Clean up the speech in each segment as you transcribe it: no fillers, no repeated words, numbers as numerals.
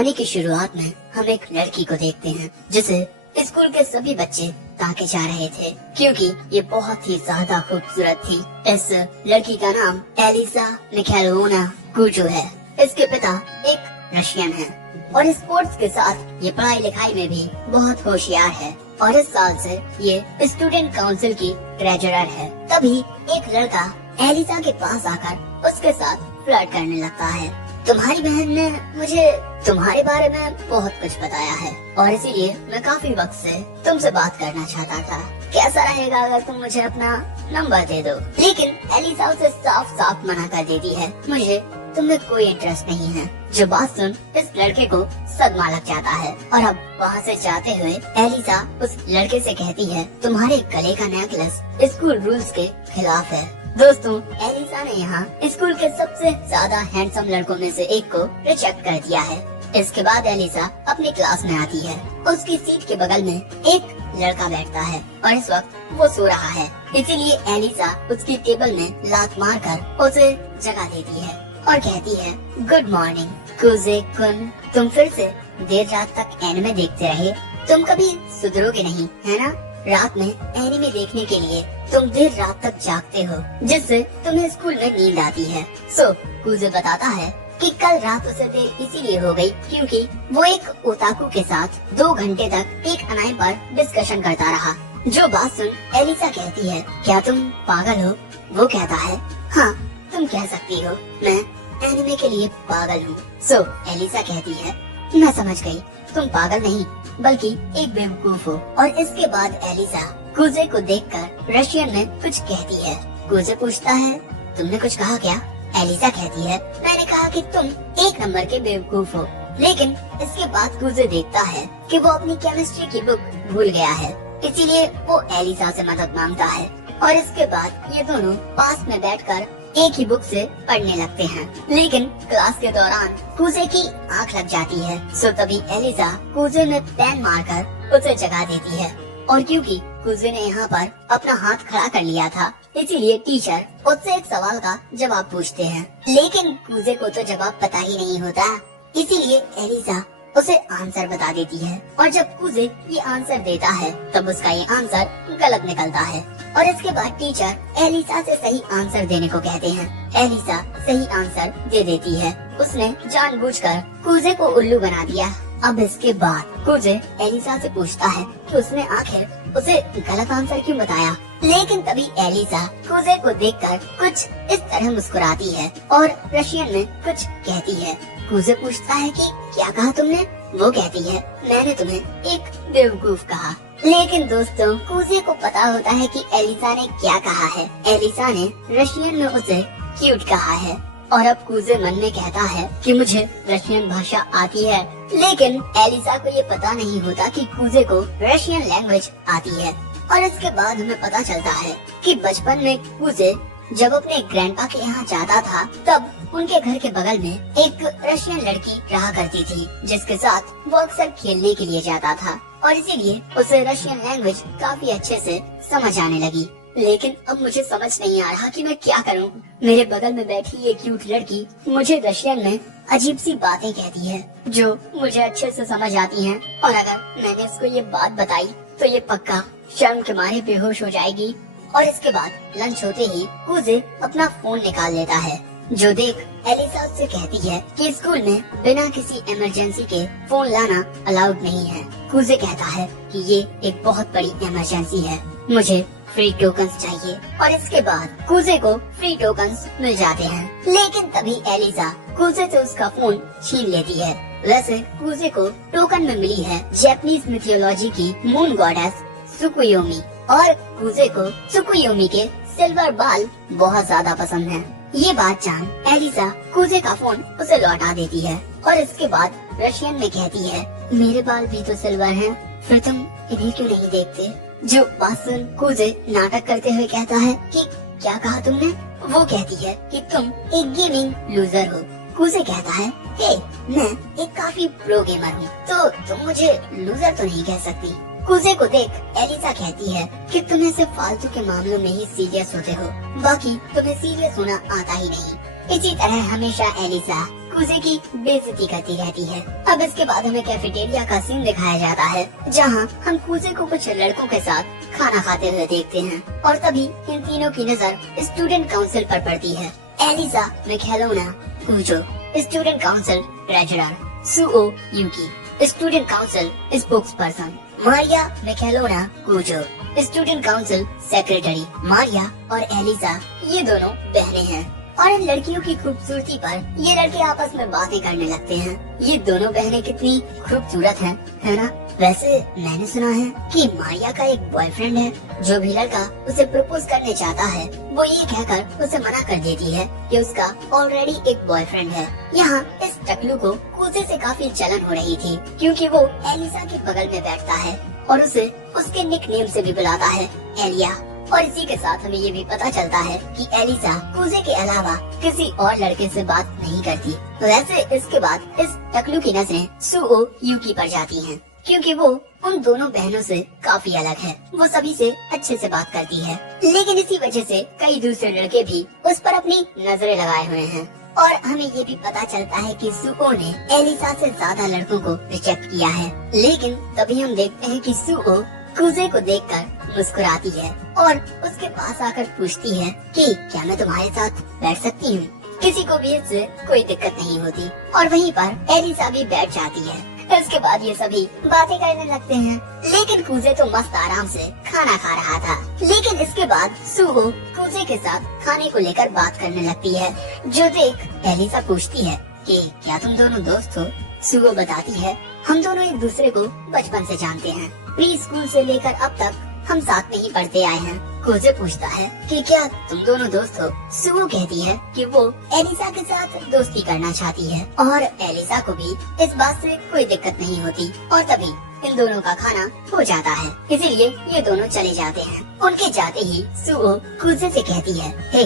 कहानी की शुरुआत में हम एक लड़की को देखते हैं जिसे स्कूल के सभी बच्चे ताके जा रहे थे क्योंकि ये बहुत ही ज्यादा खूबसूरत थी। इस लड़की का नाम एलिसा मिखाइलोना कुजो है। इसके पिता एक रशियन है और स्पोर्ट्स के साथ ये पढ़ाई लिखाई में भी बहुत होशियार है और इस साल से ये स्टूडेंट काउंसिल की ट्रेजरर है। तभी एक लड़का एलिसा के पास आकर उसके साथ फ्लर्ट करने लगता है। तुम्हारी बहन ने मुझे तुम्हारे बारे में बहुत कुछ बताया है और इसीलिए मैं काफी वक्त से तुमसे बात करना चाहता था। कैसा रहेगा अगर तुम मुझे अपना नंबर दे दो? लेकिन एलिसा उसे साफ साफ मना कर देती है, मुझे तुमने कोई इंटरेस्ट नहीं है। जो बात सुन इस लड़के को सदमा लग जाता है और अब वहाँ से जाते हुए एलिसा उस लड़के से कहती है, तुम्हारे गले का नेकलेस स्कूल रूल्स के खिलाफ है। दोस्तों, एलिसा ने यहाँ स्कूल के सबसे ज्यादा हैंडसम लड़कों में से एक को रिजेक्ट कर दिया है। इसके बाद एलिसा अपनी क्लास में आती है। उसकी सीट के बगल में एक लड़का बैठता है और इस वक्त वो सो रहा है, इसीलिए एलिसा उसकी टेबल में लात मारकर उसे जगा देती है और कहती है, गुड मॉर्निंग कुजे कुन, तुम फिर से देर रात तक एनिमे देखते रहे। तुम कभी सुधरोगे नहीं, है ना? रात में एनिमे देखने के लिए तुम देर रात तक जागते हो, जिससे तुम्हें स्कूल में नींद आती है। सो कुजे बताता है कि कल रात उसे देर इसीलिए हो गई क्योंकि वो एक ओताकू के साथ 2 घंटे तक एक अनाए पर डिस्कशन करता रहा। जो बात सुन एलिसा कहती है, क्या तुम पागल हो? वो कहता है, हाँ तुम कह सकती हो, मैं एनिमे के लिए पागल हूँ। सो एलिसा कहती है, मैं समझ गई, तुम पागल नहीं बल्कि एक बेवकूफ हो। और इसके बाद एलिसा कुजे को देखकर रशियन में कुछ कहती है। कुजे पूछता है, तुमने कुछ कहा क्या? एलिसा कहती है, मैंने कहा कि तुम एक नंबर के बेवकूफ हो। लेकिन इसके बाद कुजे देखता है कि वो अपनी केमिस्ट्री की बुक भूल गया है, इसीलिए वो एलिसा से मदद मांगता है और इसके बाद ये दोनों पास में बैठकर एक ही बुक से पढ़ने लगते हैं। लेकिन क्लास के दौरान कुजे की आंख लग जाती है। सो तभी एलिसा कुजे में पेन मारकर उसे जगा देती है और क्योंकि कुजे ने यहाँ पर अपना हाथ खड़ा कर लिया था, इसीलिए टीचर उससे एक सवाल का जवाब पूछते हैं। लेकिन कुजे को तो जवाब पता ही नहीं होता, इसीलिए एलिसा उसे आंसर बता देती है और जब कुजे ये आंसर देता है तब उसका ये आंसर गलत निकलता है और इसके बाद टीचर एलिसा से सही आंसर देने को कहते हैं। एलिसा सही आंसर दे देती है। उसने जानबूझकर कुजे को उल्लू बना दिया। अब इसके बाद कुजे एलिसा से पूछता है कि उसने आखिर उसे गलत आंसर क्यों बताया। लेकिन तभी एलिसा कुजे को देखकर कुछ इस तरह मुस्कुराती है और रशियन में कुछ कहती है। कुजे पूछता है कि क्या कहा तुमने? वो कहती है, मैंने तुम्हें एक बेवकूफ कहा। लेकिन दोस्तों, कुजे को पता होता है कि एलिसा ने क्या कहा है। एलिसा ने रशियन में उसे क्यूट कहा है और अब कुजे मन में कहता है कि मुझे रशियन भाषा आती है। लेकिन एलिसा को ये पता नहीं होता कि कुजे को रशियन लैंग्वेज आती है। और इसके बाद हमें पता चलता है कि बचपन में कुजे जब अपने ग्रैंडपा के यहाँ जाता था तब उनके घर के बगल में एक रशियन लड़की रहा करती थी जिसके साथ वो अक्सर खेलने के लिए जाता था और इसीलिए उसे रशियन लैंग्वेज काफी अच्छे से समझ आने लगी। लेकिन अब मुझे समझ नहीं आ रहा कि मैं क्या करूं। मेरे बगल में बैठी ये क्यूट लड़की मुझे रशियन में अजीब सी बातें कहती है जो मुझे अच्छे से समझ आती हैं और अगर मैंने उसको ये बात बताई तो ये पक्का शर्म के मारे बेहोश हो जाएगी। और इसके बाद लंच होते ही कुजे अपना फोन निकाल लेता है, जो देख एलिसा उससे कहती है कि स्कूल में बिना किसी इमरजेंसी के फोन लाना अलाउड नहीं है। कुजे कहता है कि ये एक बहुत बड़ी इमरजेंसी है, मुझे फ्री टोकन्स चाहिए और इसके बाद कुजे को फ्री टोकन्स मिल जाते हैं। लेकिन तभी एलिसा कुजे से उसका फोन छीन लेती है। वैसे कुजे को टोकन में मिली है जापानीज मिथोलॉजी की मून गॉडेस सुकुयोमी और कुजे को सुकुयोमी के सिल्वर बाल बहुत ज्यादा पसंद हैं। ये बात जान एलिसा कुजे का फोन उसे लौटा देती है और इसके बाद रशियन में कहती है, मेरे बाल भी तो सिल्वर हैं, फिर तुम इन्हें क्यों नहीं देखते? जो बात सुन कुजे नाटक करते हुए कहता है कि क्या कहा तुमने? वो कहती है कि तुम एक गेमिंग लूजर हो। कुजे कहता है, हे मैं एक काफी प्रो गेमर हूँ, तो तुम मुझे लूजर तो नहीं कह सकती। कुजे को देख एलिसा कहती है कि तुम ऐसे फालतू के मामलों में ही सीरियस होते हो, बाकी तुम्हें सीरियस होना आता ही नहीं। इसी तरह हमेशा एलिसा कूजे की बेइज्जती करती रहती है। अब इसके बाद हमें कैफेटेरिया का सीन दिखाया जाता है, जहाँ हम कूजे को कुछ लड़कों के साथ खाना खाते हुए देखते हैं और तभी इन तीनों की नजर स्टूडेंट काउंसिल पर पड़ती है। Alisa Mikhailovna Kujou student council treasurer, Suou Yuki student council spokesperson, Maria Mikhailovna Kujou student council secretary. Maria और एलिसा ये दोनों बहनें हैं और इन लड़कियों की खूबसूरती पर ये लड़के आपस में बातें करने लगते हैं। ये दोनों बहनें कितनी खूबसूरत हैं, है ना? वैसे मैंने सुना है कि मारिया का एक बॉयफ्रेंड है। जो भी लड़का उसे प्रपोज करने चाहता है वो ये कहकर उसे मना कर देती है कि उसका ऑलरेडी एक बॉयफ्रेंड है। यहाँ इस टकलू को कूजे से काफी जलन हो रही थी क्योंकि वो एलिसा के बगल में बैठता है और उसे उसके निकनेम से भी बुलाता है, एलिया। और इसी के साथ हमें ये भी पता चलता है कि एलिसा कूजे के अलावा किसी और लड़के से बात नहीं करती। वैसे इसके बाद इस टकलू की नजरें सुओ यूकी पर जाती हैं क्योंकि वो उन दोनों बहनों से काफी अलग है। वो सभी से अच्छे से बात करती है, लेकिन इसी वजह से कई दूसरे लड़के भी उस पर अपनी नजरें लगाए हुए हैं। और हमें ये भी पता चलता है कि सुओ ने एलिसा से ज्यादा लड़कों को रिजेक्ट किया है। लेकिन तभी हम देखते हैं कि सुओ कूजे को देखकर मुस्कुराती है और उसके पास आकर पूछती है कि क्या मैं तुम्हारे साथ बैठ सकती हूँ। किसी को भी इससे कोई दिक्कत नहीं होती और वहीं पर एलिसा भी बैठ जाती है। इसके बाद ये सभी बातें करने लगते हैं, लेकिन कूजे तो मस्त आराम से खाना खा रहा था। लेकिन इसके बाद सुहो कूजे के साथ खाने को लेकर बात करने लगती है, जो देख एलिसा पूछती है कि क्या तुम दोनों दोस्त हो। सुहो बताती है, हम दोनों एक दूसरे को बचपन से जानते हैं, प्री स्कूल से लेकर अब तक हम साथ में ही पढ़ते आए हैं। कूजे पूछता है कि क्या तुम दोनों दोस्त हो। सुहो कहती है कि वो एलिसा के साथ दोस्ती करना चाहती है और एलिसा को भी इस बात से कोई दिक्कत नहीं होती। और तभी इन दोनों का खाना हो जाता है, इसीलिए ये दोनों चले जाते हैं। उनके जाते ही सुहो कूजे से कहती है, हे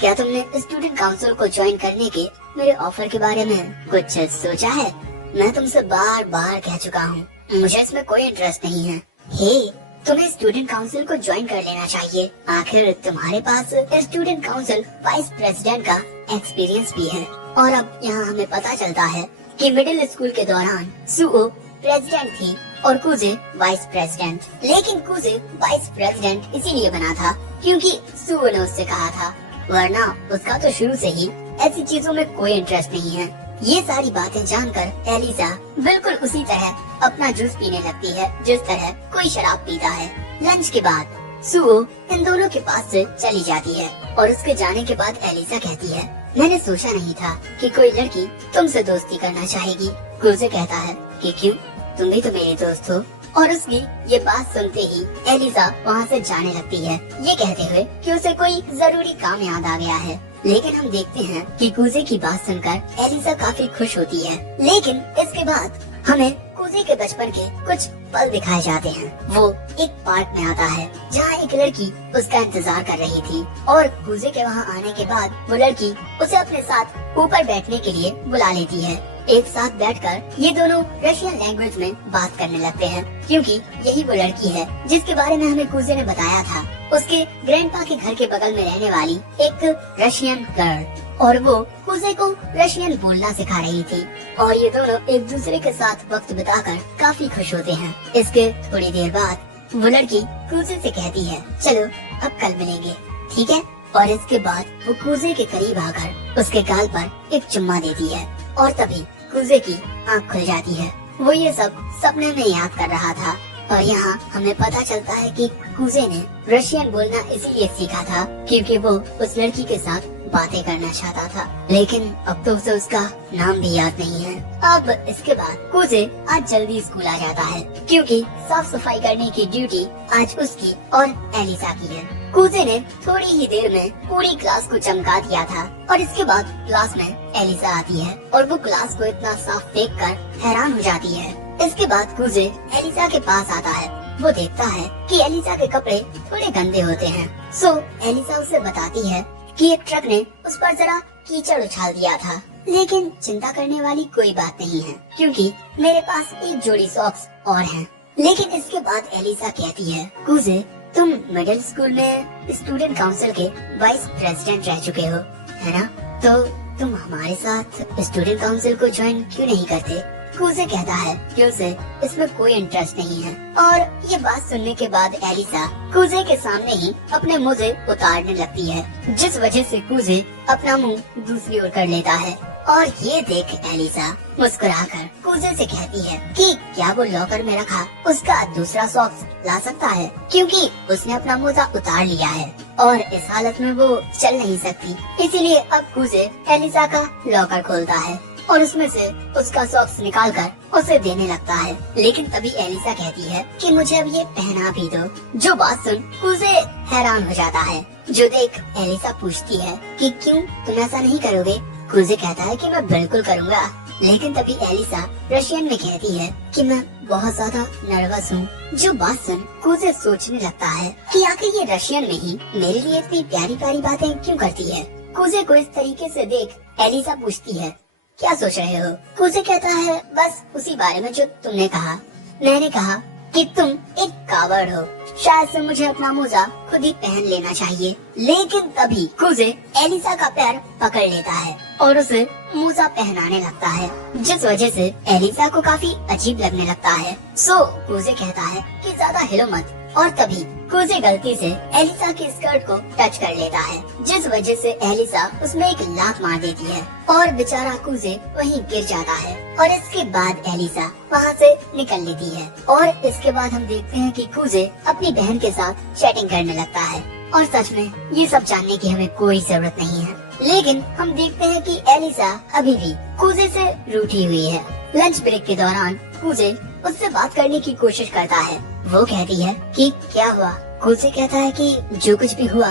क्या तुमने स्टूडेंट काउंसिल को ज्वाइन करने के मेरे ऑफर के बारे में कुछ सोचा है? मैं तुमसे बार बार कह चुका हूँ, मुझे इसमें कोई इंटरेस्ट नहीं है। हे तुम्हें स्टूडेंट काउंसिल को ज्वाइन कर लेना चाहिए, आखिर तुम्हारे पास स्टूडेंट काउंसिल वाइस प्रेसिडेंट का एक्सपीरियंस भी है। और अब यहाँ हमें पता चलता है कि मिडिल स्कूल के दौरान सुओ प्रेसिडेंट थी और कूजे वाइस प्रेसिडेंट। लेकिन कूजे वाइस प्रेसिडेंट इसीलिए बना था क्योंकि सुओ ने उससे कहा था, वरना उसका तो शुरू से ही ऐसी चीजों में कोई इंटरेस्ट नहीं है। ये सारी बातें जानकर एलिसा बिल्कुल उसी तरह अपना जूस पीने लगती है जिस तरह कोई शराब पीता है। लंच के बाद सुओ इन दोनों के पास से चली जाती है और उसके जाने के बाद एलिसा कहती है, मैंने सोचा नहीं था कि कोई लड़की तुमसे दोस्ती करना चाहेगी। कूजे कहता है कि क्यों, तुम भी तो मेरे दोस्त हो। और उसकी ये बात सुनते ही एलिसा वहाँ से जाने लगती है, ये कहते हुए कि उसे कोई जरूरी काम याद आ गया है। लेकिन हम देखते हैं कि कूजे की बात सुनकर एलिसा काफी खुश होती है। लेकिन इसके बाद हमें कूजे के बचपन के कुछ पल दिखाए जाते हैं। वो एक पार्क में आता है जहाँ एक लड़की उसका इंतजार कर रही थी और कूजे के वहाँ आने के बाद वो लड़की उसे अपने साथ ऊपर बैठने के लिए बुला लेती है। एक साथ बैठकर ये दोनों रशियन लैंग्वेज में बात करने लगते हैं क्योंकि यही वो लड़की है जिसके बारे में हमें कूजे ने बताया था, उसके ग्रैंडपा के घर के बगल में रहने वाली एक रशियन गर्ल। और वो कूजे को रशियन बोलना सिखा रही थी और ये दोनों एक दूसरे के साथ वक्त बिताकर काफी खुश होते हैं। इसके थोड़ी देर बाद वो लड़की कूजे से कहती है, चलो अब कल मिलेंगे, ठीक है? और इसके बाद वो कूजे के करीब आकर उसके गाल पर एक चुम्मा देती है और तभी कूजे की आँख खुल जाती है। वो ये सब सपने में याद कर रहा था और यहाँ हमें पता चलता है कि कूजे ने रशियन बोलना इसीलिए सीखा था क्योंकि वो उस लड़की के साथ बातें करना चाहता था। लेकिन अब तो उसे उसका नाम भी याद नहीं है। अब इसके बाद कूजे आज जल्दी स्कूल आ जाता है क्योंकि साफ सफाई करने की ड्यूटी आज उसकी और एलिसा की है। कूजे ने थोड़ी ही देर में पूरी क्लास को चमका दिया था और इसके बाद क्लास में एलिसा आती है और वो क्लास को इतना साफ देखकर हैरान हो जाती है। इसके बाद कूजे एलिसा के पास आता है। वो देखता है कि एलिसा के कपड़े थोड़े गंदे होते हैं। सो एलिसा उसे बताती है कि एक ट्रक ने उस पर जरा कीचड़ उछाल दिया था, लेकिन चिंता करने वाली कोई बात नहीं है क्योंकि मेरे पास एक जोड़ी सॉक्स और हैं। लेकिन इसके बाद एलिसा कहती है, कूजे तुम मिडिल स्कूल में स्टूडेंट काउंसिल के वाइस प्रेसिडेंट रह चुके हो, है ना? तो तुम हमारे साथ स्टूडेंट काउंसिल को ज्वाइन क्यों नहीं करते? कूजे कहता है कि उसे इसमें कोई इंटरेस्ट नहीं है। और ये बात सुनने के बाद एलिसा कूजे के सामने ही अपने मुझे उतारने लगती है, जिस वजह से कूजे अपना मुंह दूसरी ओर कर लेता है। और ये देख एलिसा मुस्कुराकर कूजे से कहती है कि क्या वो लॉकर में रखा उसका दूसरा सॉक्स ला सकता है, क्योंकि उसने अपना मोजा उतार लिया है और इस हालत में वो चल नहीं सकती। इसीलिए अब कूजे एलिसा का लॉकर खोलता है और उसमें से उसका सॉक्स निकालकर उसे देने लगता है। लेकिन तभी एलिसा कहती है कि मुझे अब ये पहना भी दो। जो बात सुन कूजे हैरान हो जाता है। जो देख एलिसा पूछती है कि क्यों तुम ऐसा नहीं करोगे? कूजे कहता है कि मैं बिल्कुल करूँगा। लेकिन तभी एलिसा रशियन में कहती है कि मैं बहुत ज्यादा नर्वस हूँ। जो बात सुन कूजे सोचने लगता है कि आखिर ये रशियन में ही मेरे लिए इतनी प्यारी प्यारी बातें क्यों करती है। कूजे को इस तरीके से देख एलिसा पूछती है क्या सोच रहे हो? कूजे कहता है बस उसी बारे में जो तुमने कहा। मैंने कहा कि तुम एक कावड़ हो, शायद से मुझे अपना मोजा खुद ही पहन लेना चाहिए। लेकिन तभी कूजे एलिसा का पैर पकड़ लेता है और उसे मोजा पहनाने लगता है, जिस वजह से एलिसा को काफी अजीब लगने लगता है। सो कूजे कहता है कि ज्यादा हिलो मत। और तभी कूजे गलती से एलिसा की स्कर्ट को टच कर लेता है, जिस वजह से एलिसा उसमें एक लात मार देती है और बेचारा कूजे वहीं गिर जाता है। और इसके बाद एलिसा वहाँ से निकल लेती है। और इसके बाद हम देखते हैं कि कूजे अपनी बहन के साथ चैटिंग करने लगता है। और सच में ये सब जानने की हमें कोई जरूरत नहीं है, लेकिन हम देखते हैं कि एलिसा अभी भी कूजे से रूठी हुई है। लंच ब्रेक के दौरान कूजे उससे बात करने की कोशिश करता है। वो कहती है कि क्या हुआ? कूजे कहता है कि जो कुछ भी हुआ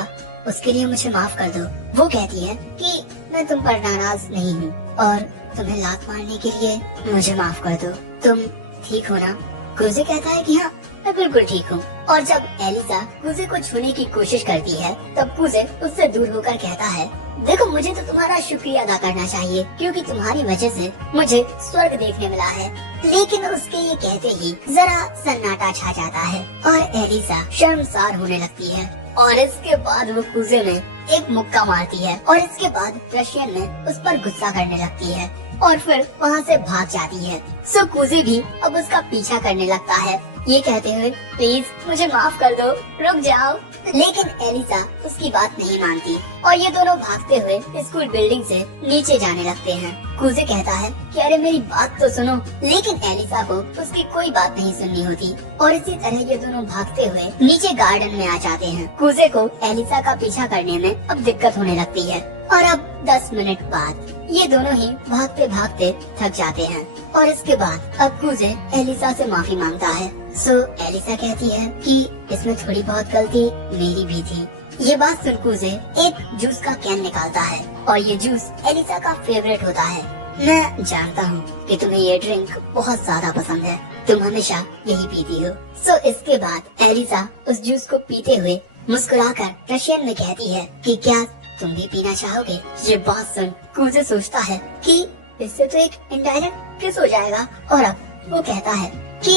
उसके लिए मुझे माफ कर दो। वो कहती है कि मैं तुम पर नाराज नहीं हूँ और तुम्हें लात मारने के लिए मुझे माफ कर दो। तुम ठीक हो ना? कूजे कहता है कि हाँ मैं बिल्कुल ठीक हूँ। और जब एलिसा कूजे को छूने की कोशिश करती है तब कूजे उससे दूर होकर कहता है देखो मुझे तो तुम्हारा शुक्रिया अदा करना चाहिए, क्योंकि तुम्हारी वजह से मुझे स्वर्ग देखने मिला है। लेकिन उसके ये कहते ही जरा सन्नाटा छा जाता है और एलिसा शर्मसार होने लगती है। और इसके बाद वो कूजे में एक मुक्का मारती है और इसके बाद रशियन में उस पर गुस्सा करने लगती है और फिर वहाँ से भाग जाती है। सो कूजे भी अब उसका पीछा करने लगता है, ये कहते हुए प्लीज मुझे माफ कर दो, रुक जाओ। लेकिन एलिसा उसकी बात नहीं मानती और ये दोनों भागते हुए स्कूल बिल्डिंग से नीचे जाने लगते हैं। कूजे कहता है कि अरे मेरी बात तो सुनो, लेकिन एलिसा को उसकी कोई बात नहीं सुननी होती और इसी तरह ये दोनों भागते हुए नीचे गार्डन में आ जाते हैं। कूजे को एलिसा का पीछा करने में अब दिक्कत होने लगती है और अब 10 मिनट बाद ये दोनों ही भागते भागते थक जाते हैं। और इसके बाद अब कूजे एलिसा से माफी मांगता है। सो एलिसा कहती है कि इसमें थोड़ी बहुत गलती मेरी भी थी। ये बात सुन कूजे एक जूस का कैन निकालता है और ये जूस एलिसा का फेवरेट होता है। मैं जानता हूँ कि तुम्हें ये ड्रिंक बहुत ज्यादा पसंद है, तुम हमेशा यही पीती हो। सो इसके बाद एलिसा उस जूस को पीते हुए मुस्कुराकर रशियन में कहती है कि क्या तुम भी पीना चाहोगे? ये बात सुन कूजे सोचता है कि इससे तो एक इनडायरेक्ट किस हो जाएगा। और अब वो कहता है कि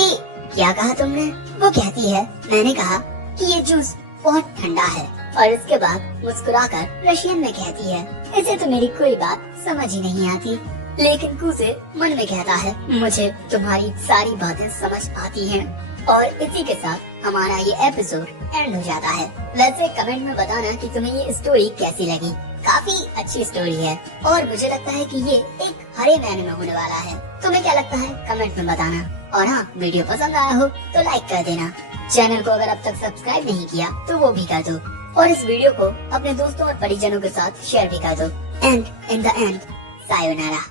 क्या कहा तुमने? वो कहती है मैंने कहा कि ये जूस बहुत ठंडा है। और इसके बाद मुस्कुराकर रशियन में कहती है इसे तो मेरी कोई बात समझ ही नहीं आती। लेकिन कूजे मन में कहता है मुझे तुम्हारी सारी बातें समझ आती हैं। और इसी के साथ हमारा ये एपिसोड एंड हो जाता है। वैसे कमेंट में बताना कि तुम्हें ये स्टोरी कैसी लगी। काफी अच्छी स्टोरी है और मुझे लगता है कि ये एक हरे महीने में होने वाला है। तुम्हें क्या लगता है कमेंट में बताना। और हाँ, वीडियो पसंद आया हो तो लाइक कर देना। चैनल को अगर अब तक सब्सक्राइब नहीं किया तो वो भी कर दो और इस वीडियो को अपने दोस्तों और परिजनों के साथ शेयर भी कर दो। And in the end, sayonara.